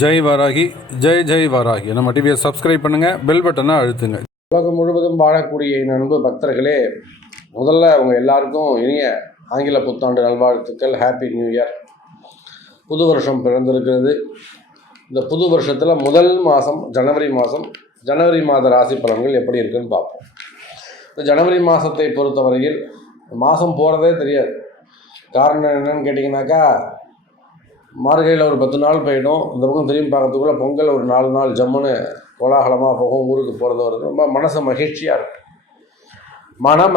ஜெய் வாராகி, ஜெய் ஜெய் வாராகி. நம்ம டிவியை சப்ஸ்கிரைப் பண்ணுங்கள், பெல் பட்டனை அழுத்துங்க. உலகம் முழுவதும் வாழக்கூடிய அன்பு பக்தர்களே, முதல்ல அவங்க எல்லாருக்கும் இனிய ஆங்கில புத்தாண்டு நல்வாழ்த்துக்கள். Happy new year. புது வருஷம் பிறந்திருக்கிறது. இந்த புது வருஷத்தில் முதல் மாதம் ஜனவரி மாத ராசி பலன்கள் எப்படி இருக்குன்னு பார்ப்போம். இந்த ஜனவரி மாதத்தை பொறுத்தவரையில் மாதம் போகிறதே தெரியாது. காரணம் என்னன்னு கேட்டிங்கனாக்கா, மார்கழியில் ஒரு 10 நாள் போயிடும். இந்த பக்கம் திரும்பி பார்க்கறதுக்குள்ளே பொங்கல் ஒரு 4 நாள் ஜம்முன்னு கோலாகலமாக போகும். ஊருக்கு போகிறது வருது ரொம்ப மனசு மகிழ்ச்சியாக இருக்கும்.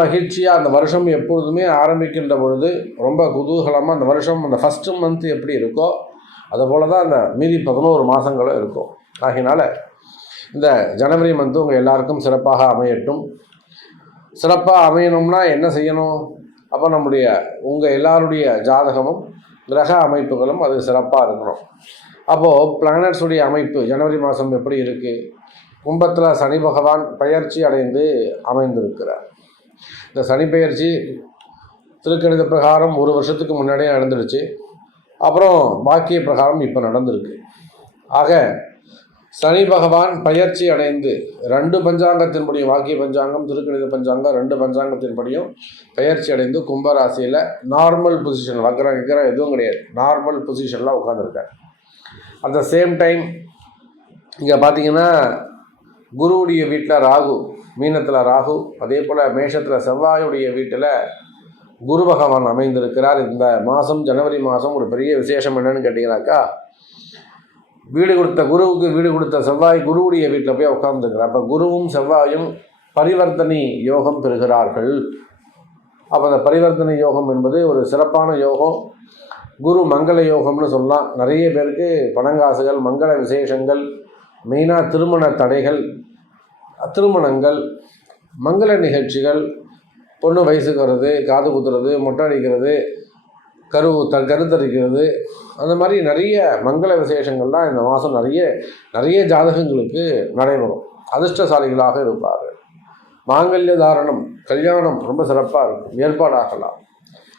மகிழ்ச்சியாக அந்த வருஷம் எப்பொழுதுமே ஆரம்பிக்கின்ற பொழுது ரொம்ப குதூகலமாக அந்த வருஷம் அந்த ஃபஸ்ட்டு மந்த் எப்படி இருக்கோ அதுபோல் தான் அந்த மீதி 11 மாதங்களும் இருக்கும். ஆகையினால் இந்த ஜனவரி மந்த்து உங்கள் எல்லாருக்கும் சிறப்பாக அமையட்டும். சிறப்பாக அமையணும்னா என்ன செய்யணும்? அப்போ உங்கள் எல்லாருடைய ஜாதகமும் கிரக அமைப்புகளும் அது சிறப்பாக இருக்கணும். அப்போது பிளானட்ஸுடைய அமைப்பு ஜனவரி மாதம் எப்படி இருக்குது? கும்பத்தில் சனி பகவான் பெயர்ச்சி அடைந்து அமைந்திருக்கிறார். இந்த சனி பெயர்ச்சி திருக்கணித பிரகாரம் 1 வருஷத்துக்கு முன்னாடியே நடந்துடுச்சு. அப்புறம் பாக்கிய பிரகாரம் இப்போ நடந்திருக்கு. ஆக சனி பகவான் பெயர்ச்சி அடைந்து 2 பஞ்சாங்கத்தின்படியும், வாக்கிய பஞ்சாங்கம் திருக்கணித பஞ்சாங்கம் 2 பஞ்சாங்கத்தின்படியும் பெயர்ச்சி அடைந்து கும்பராசியில் நார்மல் பொசிஷன், வக்கரம் எதுவும் கிடையாது, நார்மல் பொசிஷனில் உட்காந்துருக்கார். அட் த சேம் டைம் இங்கே பார்த்தீங்கன்னா குருவுடைய வீட்டில் ராகு, மீனத்தில் ராகு, அதே போல் மேஷத்தில் செவ்வாயுடைய வீட்டில் குரு பகவான் அமைந்திருக்கிறார். இந்த மாதம் ஜனவரி மாதம் ஒரு பெரிய விசேஷம் என்னன்னு கேட்டிங்கனாக்கா, குருவுக்கு வீடு கொடுத்த செவ்வாய் குருவுடைய வீட்டில் போய் உட்கார்ந்துருக்கிறார். அப்போ குருவும் செவ்வாயும் பரிவர்த்தனை யோகம் பெறுகிறார்கள். அப்போ அந்த பரிவர்த்தனை யோகம் என்பது ஒரு சிறப்பான யோகம். குரு மங்கள யோகம்னு சொல்லலாம். நிறைய பேருக்கு பணங்காசுகள், மங்கள விசேஷங்கள், மெயினாக திருமண தடைகள், திருமணங்கள், மங்கள நிகழ்ச்சிகள், பொண்ணு வயசுக்கு வர்றது, காது குத்துறது, மொட்டை அடிக்கிறது, கருத்தரிக்கிறது, அந்த மாதிரி நிறைய மங்கள விசேஷங்கள்லாம் இந்த மாதம் நிறைய ஜாதகங்களுக்கு நடைபெறும். அதிர்ஷ்டசாலிகளாக இருப்பார்கள். மாங்கல்ய தாரணம், கல்யாணம் ரொம்ப சிறப்பாக இருக்கும், ஏற்பாடாகலாம்,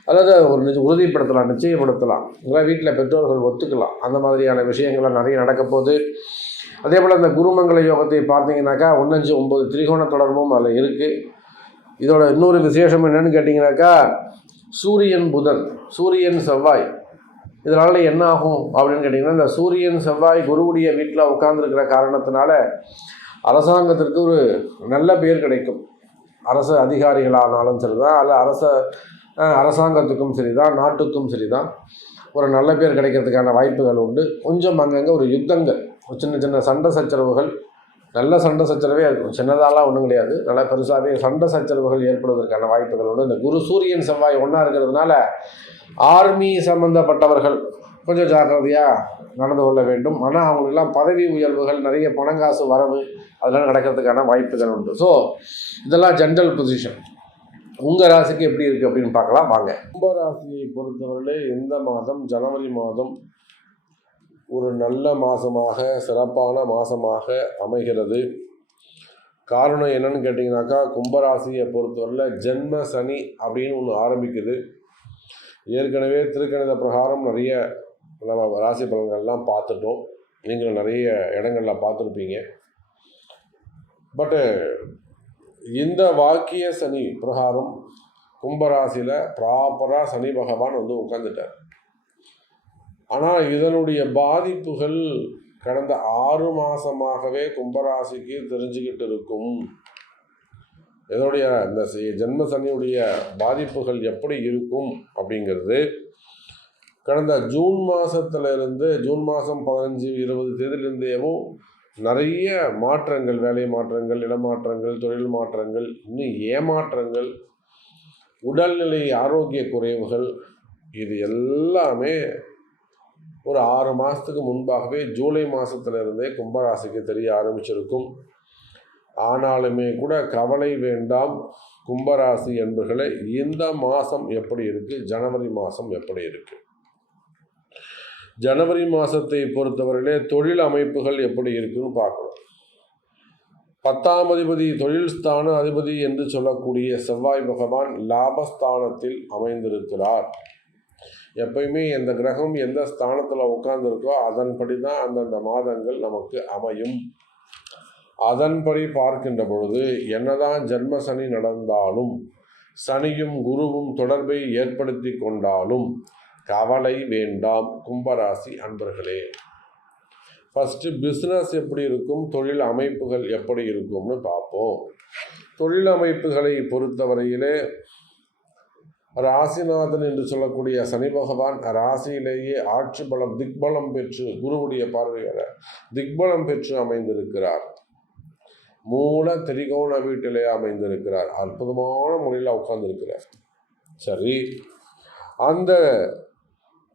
அல்லது ஒரு உறுதிப்படுத்தலாம், நிச்சயப்படுத்தலாம், இல்லை வீட்டில் பெற்றோர்கள் ஒத்துக்கலாம். அந்த மாதிரியான விஷயங்கள்லாம் நிறைய நடக்க போகுது. அதே போல் இந்த குருமங்கள யோகத்தை பார்த்தீங்கன்னாக்கா 1-5-9 திரிகோண தொடர்பும் அதில் இருக்குது. இதோட இன்னொரு விசேஷம் என்னென்னு கேட்டிங்கனாக்கா, சூரியன் புதன், சூரியன் செவ்வாய், இதனால் என்ன ஆகும் அப்படின்னு கேட்டிங்கன்னா, இந்த சூரியன் செவ்வாய் குருவுடைய வீட்டில் உட்கார்ந்துருக்கிற காரணத்தினால அரசாங்கத்திற்கு ஒரு நல்ல பேர் கிடைக்கும். அரசு அதிகாரிகளானாலும் சரி தான், அல்ல அரசாங்கத்துக்கும் சரி தான், நாட்டுக்கும் சரி தான், ஒரு நல்ல பேர் கிடைக்கிறதுக்கான வாய்ப்புகள் உண்டு. கொஞ்சம் அங்கங்கே ஒரு யுத்தங்கள், சின்ன சண்டை சச்சரவுகள், நல்ல சண்டை சச்சரவே இருக்கும், சின்னதாலாம் ஒன்றும் கிடையாது, நல்லா பெருசாகவே சண்டை சச்சரவுகள் ஏற்படுவதற்கான வாய்ப்புகள் உண்டு. இந்த குரு சூரியன் செவ்வாய் ஒன்றா இருக்கிறதுனால ஆர்மி சம்மந்தப்பட்டவர்கள் கொஞ்சம் ஜாக்கிரதையாக நடந்து கொள்ள வேண்டும். ஆனால் அவங்களுக்கெல்லாம் பதவி உயர்வுகள், நிறைய பணங்காசு வரவு அதெல்லாம் நடக்கிறதுக்கான வாய்ப்புகள் உண்டு. ஸோ இதெல்லாம் ஜென்ரல் பொசிஷன். உங்கள் ராசிக்கு எப்படி இருக்குது அப்படின்னு பார்க்கலாம் வாங்க. கும்பராசியை பொறுத்தவரையிலே இந்த மாதம் ஜனவரி மாதம் ஒரு நல்ல மாதமாக, சிறப்பான மாதமாக அமைகிறது. காரணம் என்னன்னு கேட்டிங்கனாக்கா, கும்பராசியை பொறுத்தவரையில் ஜென்ம சனி அப்படின்னு ஒன்று ஆரம்பிக்குது. ஏற்கனவே திருக்கணித பிரகாரம் நிறைய நம்ம ராசி பலன்கள்லாம் பார்த்துட்டோம். நீங்களும் நிறைய இடங்களில் பார்த்துருப்பீங்க. பட்டு இந்த வாக்கிய சனி பிரகாரம் கும்பராசியில் ப்ராப்பராக சனி பகவான் வந்து உட்காந்துட்டார். ஆனால் இதனுடைய பாதிப்புகள் கடந்த 6 மாதமாகவே கும்பராசிக்கு தெரிஞ்சுக்கிட்டு இருக்கும். இதனுடைய இந்த ஜென்ம சனியுடைய பாதிப்புகள் எப்படி இருக்கும் அப்படிங்கிறது கடந்த ஜூன் மாதத்துலேருந்து, ஜூன் மாதம் 15-20 தேதியிலேருந்தேவும் நிறைய மாற்றங்கள், வேலை மாற்றங்கள், இடமாற்றங்கள், தொழில் மாற்றங்கள், இன்னும் ஏமாற்றங்கள், உடல்நிலை ஆரோக்கிய குறைவுகள், இது எல்லாமே ஒரு 6 மாதத்துக்கு முன்பாகவே ஜூலை மாதத்துலேருந்தே கும்பராசிக்கு தெரிய ஆரம்பிச்சிருக்கும். ஆனாலுமே கூட கவலை வேண்டாம் கும்பராசி என்பர்களே. இந்த மாதம் எப்படி இருக்குது, ஜனவரி மாதம் எப்படி இருக்குது? ஜனவரி மாதத்தை பொறுத்தவரையிலே தொழில் அமைப்புகள் எப்படி இருக்குன்னு பார்க்கணும். 10ஆம் அதிபதி, தொழில் ஸ்தான அதிபதி என்று சொல்லக்கூடிய செவ்வாய் பகவான் லாபஸ்தானத்தில் அமைந்திருக்கிறார். எப்பயுமே எந்த கிரகம் எந்த ஸ்தானத்தில் உட்கார்ந்துருக்கோ அதன்படி தான் அந்தந்த மாதங்கள் நமக்கு அமையும். அதன்படி பார்க்கின்ற பொழுது என்னதான் ஜென்ம சனி நடந்தாலும், சனியும் குருவும் தொடர்பை ஏற்படுத்தி கொண்டாலும் கவலை வேண்டாம் கும்பராசி அன்பர்களே. ஃபஸ்ட்டு பிஸ்னஸ் எப்படி இருக்கும், தொழில் அமைப்புகள் எப்படி இருக்கும்னு பார்ப்போம். தொழில் அமைப்புகளை பொறுத்தவரையிலே ராசிநாதன் என்று சொல்லக்கூடிய சனி பகவான் ராசியிலேயே ஆட்சி பலம் திக்பலம் பெற்று குருவுடைய பார்வையாள திக்பலம் பெற்று அமைந்திருக்கிறார். மூல திரிகோண வீட்டிலே அமைந்திருக்கிறார். அற்புதமான முறையில் உட்கார்ந்துருக்கிறார். சரி, அந்த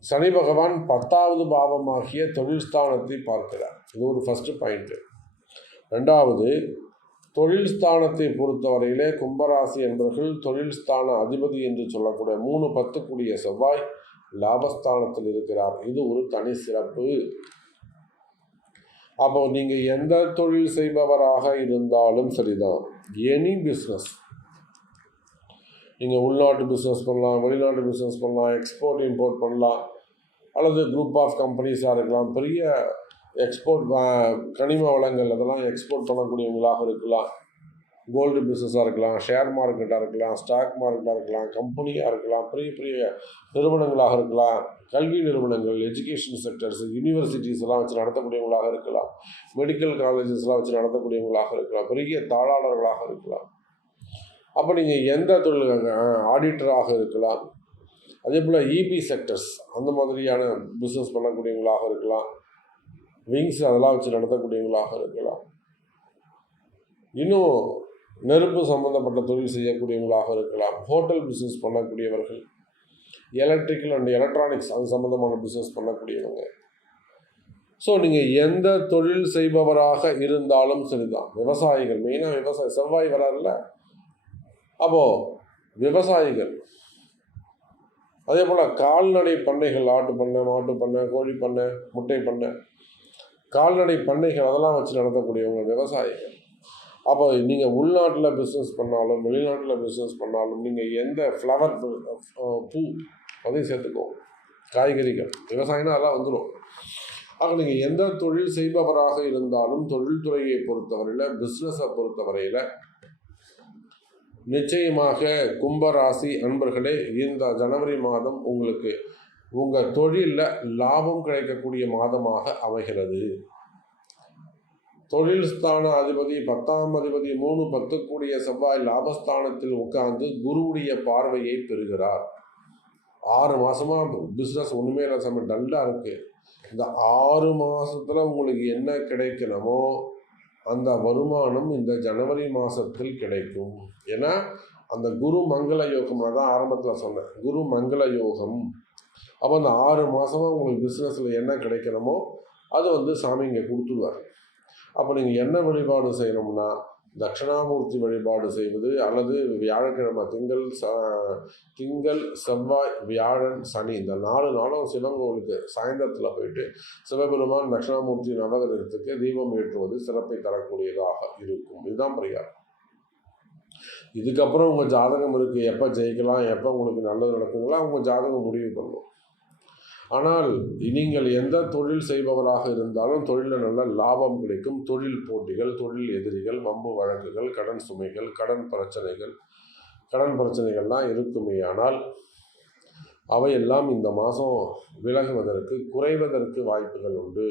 சனி பகவான் 10வது பாவமாகிய தொழில் ஸ்தானத்தை பார்க்கிறார். இது ஒரு ஃபஸ்ட்டு பாயிண்ட்டு. ரெண்டாவது, தொழில் ஸ்தானத்தை பொறுத்தவரையிலே கும்பராசி என்பவர்கள் தொழில் ஸ்தான அதிபதி என்று சொல்லக்கூடிய 3-10 கூடிய செவ்வாய் லாபஸ்தானத்தில் இருக்கிறார். இது ஒரு தனி சிறப்பு. அப்போ நீங்கள் எந்த தொழில் செய்பவராக இருந்தாலும் சரிதான், எனி பிஸ்னஸ், நீங்கள் உள்நாட்டு பிஸ்னஸ் பண்ணலாம், வெளிநாட்டு பிஸ்னஸ் பண்ணலாம், எக்ஸ்போர்ட் இம்போர்ட் பண்ணலாம், அல்லது குரூப் ஆஃப் கம்பெனிஸாக இருக்கலாம், பெரிய எக்ஸ்போர்ட் கனிம வளங்கள் அதெல்லாம் எக்ஸ்போர்ட் பண்ணக்கூடியவங்களாக இருக்கலாம், கோல்டு பிஸ்னஸாக இருக்கலாம், ஷேர் மார்க்கெட்டாக இருக்கலாம், ஸ்டாக் மார்க்கெட்டாக இருக்கலாம், கம்பெனியாக இருக்கலாம், பெரிய பெரிய நிறுவனங்களாக இருக்கலாம், கல்வி நிறுவனங்கள், எஜுகேஷன் செக்டர்ஸ், யூனிவர்சிட்டிஸ் எல்லாம் வச்சு நடத்தக்கூடியவங்களாக இருக்கலாம், மெடிக்கல் காலேஜஸ்லாம் வச்சு நடத்தக்கூடியவங்களாக இருக்கலாம், பெரிய தாளாளர்களாக இருக்கலாம். அப்போ நீங்கள் எந்த தொழில், ஆடிட்டராக இருக்கலாம், அதே போல் இபி செக்டர்ஸ் அந்த மாதிரியான பிஸ்னஸ் பண்ணக்கூடியவங்களாக இருக்கலாம், விங்ஸ் அதெல்லாம் வச்சு நடத்தக்கூடியவங்களாக இருக்கலாம், இன்னும் நெருப்பு சம்மந்தப்பட்ட தொழில் செய்யக்கூடியவங்களாக இருக்கலாம், ஹோட்டல் பிஸ்னஸ் பண்ணக்கூடியவர்கள், எலக்ட்ரிக்கல் அண்ட் எலக்ட்ரானிக்ஸ் அது சம்மந்தமான பிஸ்னஸ் பண்ணக்கூடியவங்க. ஸோ நீங்கள் எந்த தொழில் செய்பவராக இருந்தாலும் சரிதான். விவசாயிகள், மெயினாக விவசாய செவ்வாய் வராருல்ல, அப்போது விவசாயிகள், அதே போல் கால்நடை பண்ணைகள், ஆட்டு பண்ணை, மாட்டு பண்ணை, கோழி பண்ணை, முட்டை பண்ணை, கால்நடை பண்ணைகள் அதெல்லாம் வச்சு நடத்தக்கூடியவங்க விவசாயிகள். அப்போ நீங்கள் உள்நாட்டில் பிஸ்னஸ் பண்ணாலும் வெளிநாட்டில் பிஸ்னஸ் பண்ணாலும் நீங்கள் எந்த ஃப்ளவர், பூ அதையும் சேர்த்துக்கோ, காய்கறிகள், விவசாயம்னா அதெல்லாம் வந்துடும். ஆக நீங்கள் எந்த தொழில் செய்பவராக இருந்தாலும் தொழில்துறையை பொறுத்தவரையில், பிஸ்னஸை பொறுத்தவரையில் நிச்சயமாக கும்பராசி அன்பர்களே, இந்த ஜனவரி மாதம் உங்களுக்கு உங்கள் தொழிலில் லாபம் கிடைக்கக்கூடிய மாதமாக அமைகிறது. தொழில் ஸ்தான அதிபதி 10ஆம் அதிபதி 3-10 கூடிய செவ்வாய் லாபஸ்தானத்தில் உட்கார்ந்து குருவுடைய பார்வையை பெறுகிறார். 6 மாதமாக பிஸ்னஸ் ஒன்றுமே இல்லை, செம்ம டல்லாக இருக்குது. இந்த 6 மாதத்தில் உங்களுக்கு என்ன கிடைக்கணுமோ அந்த வருமானம் இந்த ஜனவரி மாதத்தில் கிடைக்கும். ஏன்னா அந்த குரு மங்கள யோகம், தான் ஆரம்பத்தில் சொன்னேன், குரு மங்கள யோகம். அப்போ அந்த 6 மாதமாக உங்களுக்கு பிஸ்னஸில் என்ன கிடைக்கணுமோ அது சாமி இங்கே கொடுத்துருவார். அப்போ நீங்கள் என்ன வழிபாடு செய்யணும்னா, தட்சிணாமூர்த்தி வழிபாடு செய்வது, அல்லது வியாழக்கிழமை திங்கள் செவ்வாய் வியாழன் சனி இந்த 4 நாளும் சிவன் கோவிலுக்கு சாயந்தரத்தில் போயிட்டு சிவபெருமான் தட்சிணாமூர்த்தி நவகிரகத்துக்கு தீபம் ஏற்றுவது சிறப்பை தரக்கூடியதாக இருக்கும். இதுதான் பரிகாரம். இதுக்கப்புறம் உங்கள் ஜாதகம் இருக்குது, எப்போ ஜெயிக்கலாம், எப்போ உங்களுக்கு நல்லது நடக்குங்களா உங்கள் ஜாதகம் முடிவு பண்ணணும். ஆனால் நீங்கள் எந்த தொழில் செய்பவராக இருந்தாலும் தொழிலில் நல்ல லாபம் கிடைக்கும். தொழில் போட்டிகள், தொழில் எதிரிகள், வம்பு வழக்குகள், கடன் சுமைகள், கடன் பிரச்சனைகள்லாம் இருக்குமே. ஆனால் அவையெல்லாம் இந்த மாதம் விலகுவதற்கு, குறைவதற்கு வாய்ப்புகள் உண்டு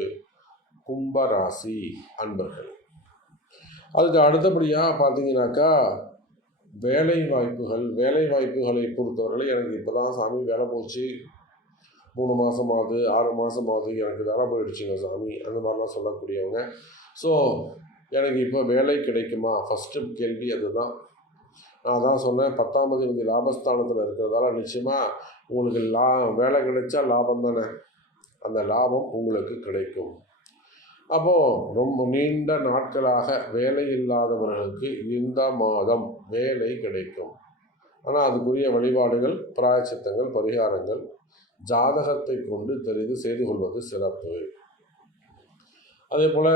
கும்பராசி அன்பர்கள். அதுக்கு அடுத்தபடியாக பார்த்தீங்கன்னாக்கா வேலை வாய்ப்புகளை பொறுத்தவரை எனக்கு இப்போ தான் சாமி வேலை போச்சு, 3 மாதமாவது 6 மாதமாவது எனக்கு வேலை போயிடுச்சுங்க சாமி, அந்த மாதிரிலாம் சொல்லக்கூடியவங்க. ஸோ எனக்கு இப்போ வேலை கிடைக்குமா, ஃபஸ்ட்டு கேள்வி அதுதான். நான் தான் சொன்னேன், 10ஆம் அதிபதி லாபஸ்தானத்தில் இருக்கிறதால நிச்சயமாக உங்களுக்கு வேலை கிடைச்சா லாபம் தானே, அந்த லாபம் உங்களுக்கு கிடைக்கும். அப்போது ரொம்ப நீண்ட நாட்களாக வேலை இல்லாதவர்களுக்கு இந்த மாதம் வேலை கிடைக்கும். ஆனால் அதுக்குரிய வழிபாடுகள், பிராயச்சித்தங்கள், பரிகாரங்கள் ஜாதகத்தை கொண்டு தெரிந்து செய்து கொள்வது சிறப்பு. அதே போல்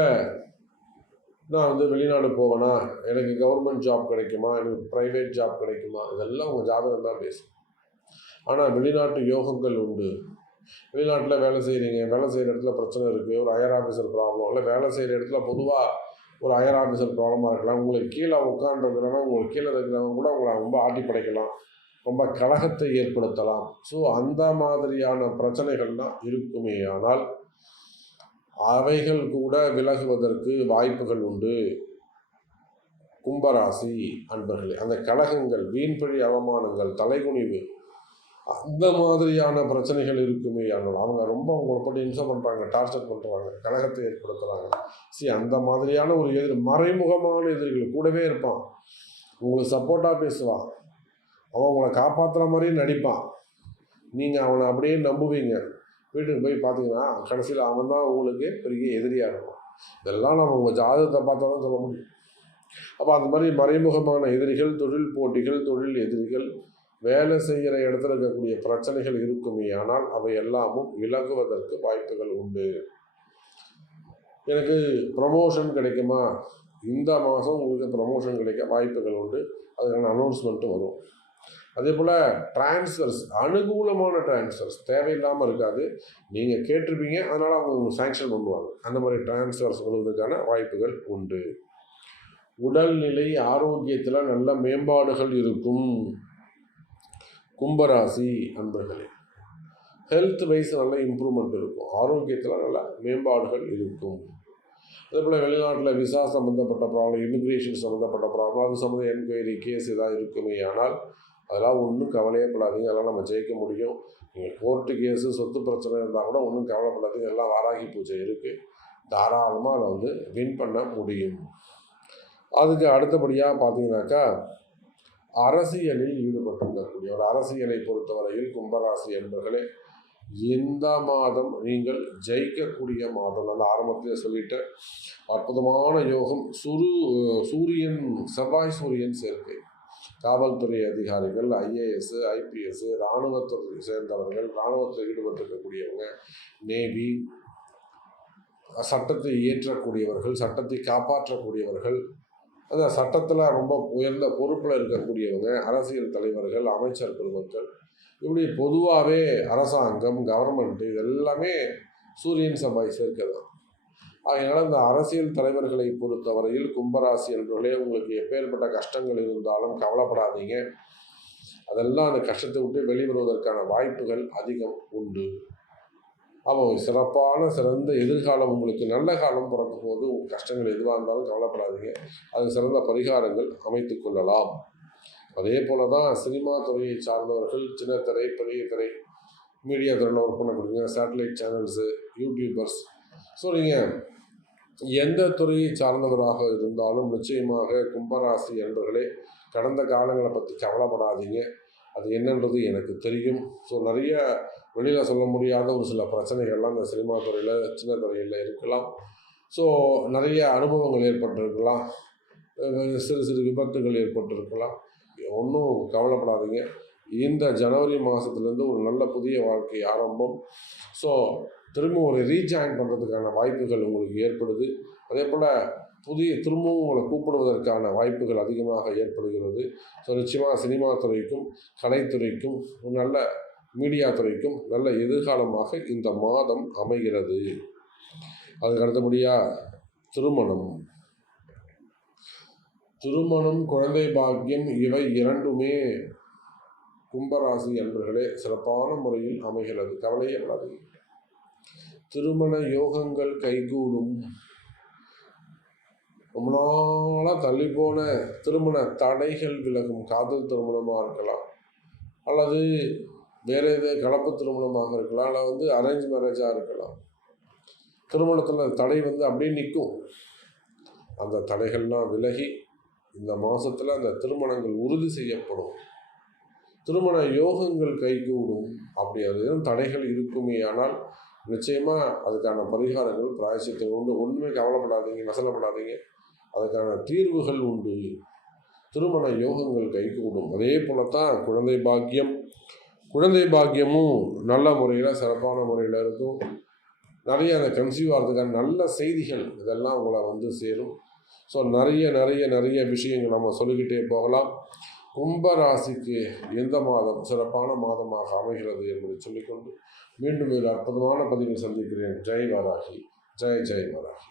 நான் வெளிநாடு போவேனா, எனக்கு கவர்மெண்ட் ஜாப் கிடைக்குமா, எனக்கு ப்ரைவேட் ஜாப் கிடைக்குமா, இதெல்லாம் உங்கள் ஜாதகம் தான் பேசும். ஆனால் வெளிநாட்டு யோகங்கள் உண்டு. வெளிநாட்டில் வேலை செய்கிறீங்க, வேலை செய்கிற இடத்துல பிரச்சனை இருக்குது, ஒரு ஹையர் ஆஃபீஸர் ப்ராப்ளம், இல்லை வேலை செய்கிற இடத்துல பொதுவாக ஒரு ஹையர் ஆஃபீஸர் ப்ராப்ளமாக இருக்கலாம். உங்களுக்கு கீழே உட்காந்துருக்கிறவங்க, உங்களுக்கு கீழே இருக்கிறவங்க கூட உங்களை ரொம்ப ஆட்டி படைக்கலாம், ரொம்ப கலகத்தை ஏற்படுத்தலாம். ஸோ அந்த மாதிரியான பிரச்சனைகள்லாம் இருக்குமே ஆனால் அவைகள் கூட விலகுவதற்கு வாய்ப்புகள் உண்டு. கும்பராசி அன்பர்களே, அந்த கலகங்கள், வீண்பழி அவமானங்கள், தலைகுனிவு, அந்த மாதிரியான பிரச்சனைகள் இருக்குமே ஆனால் அவங்க ரொம்ப உங்களை போட்டு இம்சம் பண்ணுறாங்க, டார்ச்சர் பண்ணுறாங்க, கலகத்தை ஏற்படுத்துகிறாங்க. அந்த மாதிரியான ஒரு மறைமுகமான எதிரிகள் கூடவே இருப்பான், உங்களுக்கு சப்போர்ட்டாக பேசுவான், அவன் உங்களை காப்பாற்றுற மாதிரியே நடிப்பான், நீங்கள் அவனை அப்படியே நம்புவீங்க. வீட்டுக்கு போய் பார்த்தீங்கன்னா கடைசியில் அவன் தான் உங்களுக்கு பெரிய எதிரியாக இருக்கும். இதெல்லாம் நம்ம உங்கள் ஜாதகத்தை பார்த்தா தான் சொல்ல முடியும். அப்போ அந்த மாதிரி மறைமுகமான எதிரிகள், தொழில் போட்டிகள், தொழில் எதிரிகள், வேலை செய்கிற இடத்துல இருக்கக்கூடிய பிரச்சனைகள் இருக்குமே ஆனால் அவை எல்லாமும் விலகுவதற்கு வாய்ப்புகள் உண்டு. எனக்கு ப்ரமோஷன் கிடைக்குமா? இந்த மாதம் உங்களுக்கு ப்ரமோஷன் கிடைக்க வாய்ப்புகள் உண்டு. அதுக்கான அனௌன்ஸ்மெண்ட்டும் வரும். அதே போல் டிரான்ஸ்ஃபர்ஸ், அனுகூலமான டிரான்ஸ்ஃபர்ஸ் தேவையில்லாமல் இருக்காது. நீங்கள் கேட்டிருப்பீங்க, அதனால் அவங்க உங்களுக்கு சாங்ஷன் பண்ணுவாங்க. அந்த மாதிரி டிரான்ஸ்ஃபர்ஸ் வருவதற்கான வாய்ப்புகள் உண்டு. உடல்நிலை ஆரோக்கியத்தில் நல்ல மேம்பாடுகள் இருக்கும். கும்பராசி அன்பர்களே, ஹெல்த் வைஸ் நல்ல இம்ப்ரூவ்மெண்ட் இருக்கும், ஆரோக்கியத்தில் நல்ல மேம்பாடுகள் இருக்கும். அதே போல் வெளிநாட்டில் விசா சம்மந்தப்பட்ட ப்ராப்ளம், இமிக்ரேஷன் சம்மந்தப்பட்ட ப்ராப்ளம், அது சம்மந்த என்கொயரி கேஸ் ஏதாவது இருக்குமே ஆனால் அதெல்லாம் ஒன்றும் கவலையப்படாதீங்க. அதெல்லாம் நம்ம ஜெயிக்க முடியும். நீங்கள் கோர்ட்டு கேஸு, சொத்து பிரச்சனை இருந்தால் கூட ஒன்றும் கவலைப்படாதீங்க. எல்லாம் வாராகி பூஜை இருக்குது, தாராளமாக அதை வந்து வின் பண்ண முடியும். அதுக்கு அடுத்தபடியாக பார்த்தீங்கன்னாக்கா, அரசியலில் ஈடுபட்டிருக்கக்கூடிய ஒரு அரசியலை பொறுத்தவரையில் கும்பராசி என்பர்களே, இந்த மாதம் நீங்கள் ஜெயிக்கக்கூடிய மாதம். அந்த ஆரம்பத்திலே சொல்லிட்டு அற்புதமான யோகம். சூரியன், செவ்வாய் சூரியன் சேர்க்கை. காவல்துறை அதிகாரிகள், ஐஏஎஸ், ஐபிஎஸ், இராணுவத்துறை சேர்ந்தவர்கள், இராணுவத்தில் ஈடுபட்டிருக்கக்கூடியவங்க, நேவி, சட்டத்தை இயற்றக்கூடியவர்கள், சட்டத்தை காப்பாற்றக்கூடியவர்கள், அந்த சட்டத்தில் ரொம்ப உயர்ந்த பொறுப்பில் இருக்கக்கூடியவங்க, அரசியல் தலைவர்கள், அமைச்சர் பெருமக்கள், இப்படி பொதுவாகவே அரசாங்கம், கவர்மெண்ட்டு, இதெல்லாமே சூரியன் செவ்வாய் சேர்க்கை தான். அதனால் இந்த அரசியல் தலைவர்களை பொறுத்தவரையில் கும்பராசி என்பவர்களே, உங்களுக்கு எப்பேற்பட்ட கஷ்டங்கள் இருந்தாலும் கவலைப்படாதீங்க. அதெல்லாம் அந்த கஷ்டத்தை விட்டு வெளிவருவதற்கான வாய்ப்புகள் அதிகம் உண்டு. அப்போ சிறந்த எதிர்காலம், உங்களுக்கு நல்ல காலம் பிறக்கும் போது உங்கள் கஷ்டங்கள் எதுவாக இருந்தாலும் கவலைப்படாதீங்க. அது சிறந்த பரிகாரங்கள் அமைத்து கொள்ளலாம். அதே போல தான் சினிமா துறையை சார்ந்தவர்கள், சின்ன திரை, பெரிய திரை, மீடியா துறையில் ஒர்க் பண்ணக்கூடிய சேட்டலைட் சேனல்ஸு, யூடியூபர்ஸ், ஸோ நீங்கள் எந்த துறையை சார்ந்தவராக இருந்தாலும் நிச்சயமாக கும்பராசி என்பவர்களே, கடந்த காலங்களை பற்றி கவலைப்படாதீங்க. அது என்னன்றது எனக்கு தெரியும். ஸோ நிறைய வெளியில் சொல்ல முடியாத ஒரு சில பிரச்சனைகள்லாம் இந்த சினிமா துறையில், சின்ன துறையில் இருக்கலாம். ஸோ நிறைய அனுபவங்கள் ஏற்பட்டிருக்கலாம், சிறு சிறு விபத்துகள் ஏற்பட்டிருக்கலாம். ஒன்றும் கவலைப்படாதீங்க. இந்த ஜனவரி மாதத்துலேருந்து ஒரு நல்ல புதிய வாழ்க்கை ஆரம்பம். ஸோ திரும்ப ஒரு ரீஜாயின் பண்ணுறதுக்கான வாய்ப்புகள் உங்களுக்கு ஏற்படுது. அதே போல் திரும்பவும் உங்களை கூப்பிடுவதற்கான வாய்ப்புகள் அதிகமாக ஏற்படுகிறது. ஸோ நிச்சயமாக சினிமா துறைக்கும், கலைத்துறைக்கும், நல்ல மீடியா துறைக்கும் நல்ல எதிர்காலமாக இந்த மாதம் அமைகிறது. அதுக்கு அடுத்தபடியாக திருமணம், குழந்தை பாக்கியம், இவை இரண்டுமே கும்பராசி என்பவர்களே சிறப்பான முறையில் அமைகிறது. கவலையே படாதீங்க. திருமண யோகங்கள் கைகூடும். ரொம்ப நாளாக தள்ளிப்போன திருமண தடைகள் விலகும். காதல் திருமணமாக இருக்கலாம், அல்லது வேறு எதாவது கலப்பு திருமணமாக இருக்கலாம், அல்லது அரேஞ்ச் மேரேஜாக இருக்கலாம். திருமணத்தில் தடை அப்படியே நிற்கும். அந்த தடைகள்லாம் விலகி இந்த மாதத்தில் அந்த திருமணங்கள் உறுதி செய்யப்படும். திருமண யோகங்கள் கைகூடும். அப்படி அது தடைகள் இருக்குமே ஆனால் நிச்சயமாக அதுக்கான பரிகாரங்கள், பிராயசித்தம் உண்டு. ஒன்றுமே கவலைப்படாதீங்க, வசனப்படாதீங்க. அதுக்கான தீர்வுகள் உண்டு. திருமண யோகங்கள் கைகூடும். அதே போல தான் குழந்தை பாக்கியமும் நல்ல முறையில், சிறப்பான முறையில் இருக்கும். நிறைய அந்த கன்சீவ் ஆகிறதுக்கான நல்ல செய்திகள் இதெல்லாம் உங்களை சேரும். ஸோ நிறைய விஷயங்கள் நம்ம சொல்லிக்கிட்டே போகலாம். கும்பராசிக்கு இந்த மாதம் சிறப்பான மாதமாக அமைகிறது என்பதை சொல்லிக்கொண்டு மீண்டும் இதில் அற்புதமான பதிவில் சந்திக்கிறேன். ஜெய் வராகி, ஜெய் ஜெய் வராகி.